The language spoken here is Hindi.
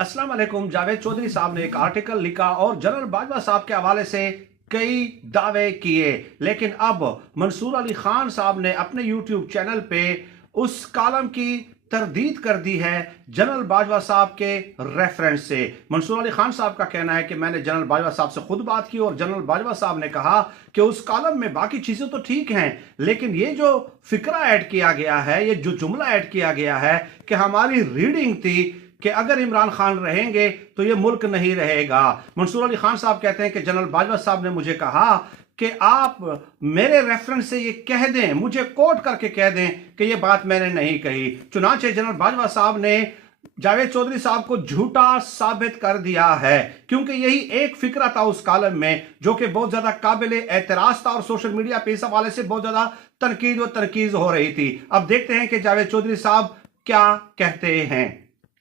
अस्सलाम वालेकुम। जावेद चौधरी साहब ने एक आर्टिकल लिखा और जनरल बाजवा साहब के हवाले से कई दावे किए, लेकिन अब मंसूर अली खान साहब ने अपने यूट्यूब चैनल पे उस कॉलम की तरदीद कर दी है जनरल बाजवा साहब के रेफरेंस से। मंसूर अली खान साहब का कहना है कि मैंने जनरल बाजवा साहब से खुद बात की और जनरल बाजवा साहब ने कहा कि उस कॉलम में बाकी चीजें तो ठीक हैं, लेकिन ये जो फिक्रा ऐड किया गया है, ये जो जुमला ऐड किया गया है कि हमारी रीडिंग थी कि अगर इमरान खान रहेंगे तो ये मुल्क नहीं रहेगा। मंसूर अली खान साहब कहते हैं कि जनरल बाजवा साहब ने मुझे कहा कि आप मेरे रेफरेंस से ये कह दें, मुझे कोट करके कह दें कि ये बात मैंने नहीं कही। चुनांचे जनरल बाजवा साहब ने जावेद चौधरी साहब को झूठा साबित कर दिया है, क्योंकि यही एक फिक्रा था उस कॉलम में जो कि बहुत ज्यादा काबिल एतराज था और सोशल मीडिया पे इस हवाले से बहुत ज्यादा तनकीद व तनकीज हो रही थी। अब देखते हैं कि जावेद चौधरी साहब क्या कहते हैं।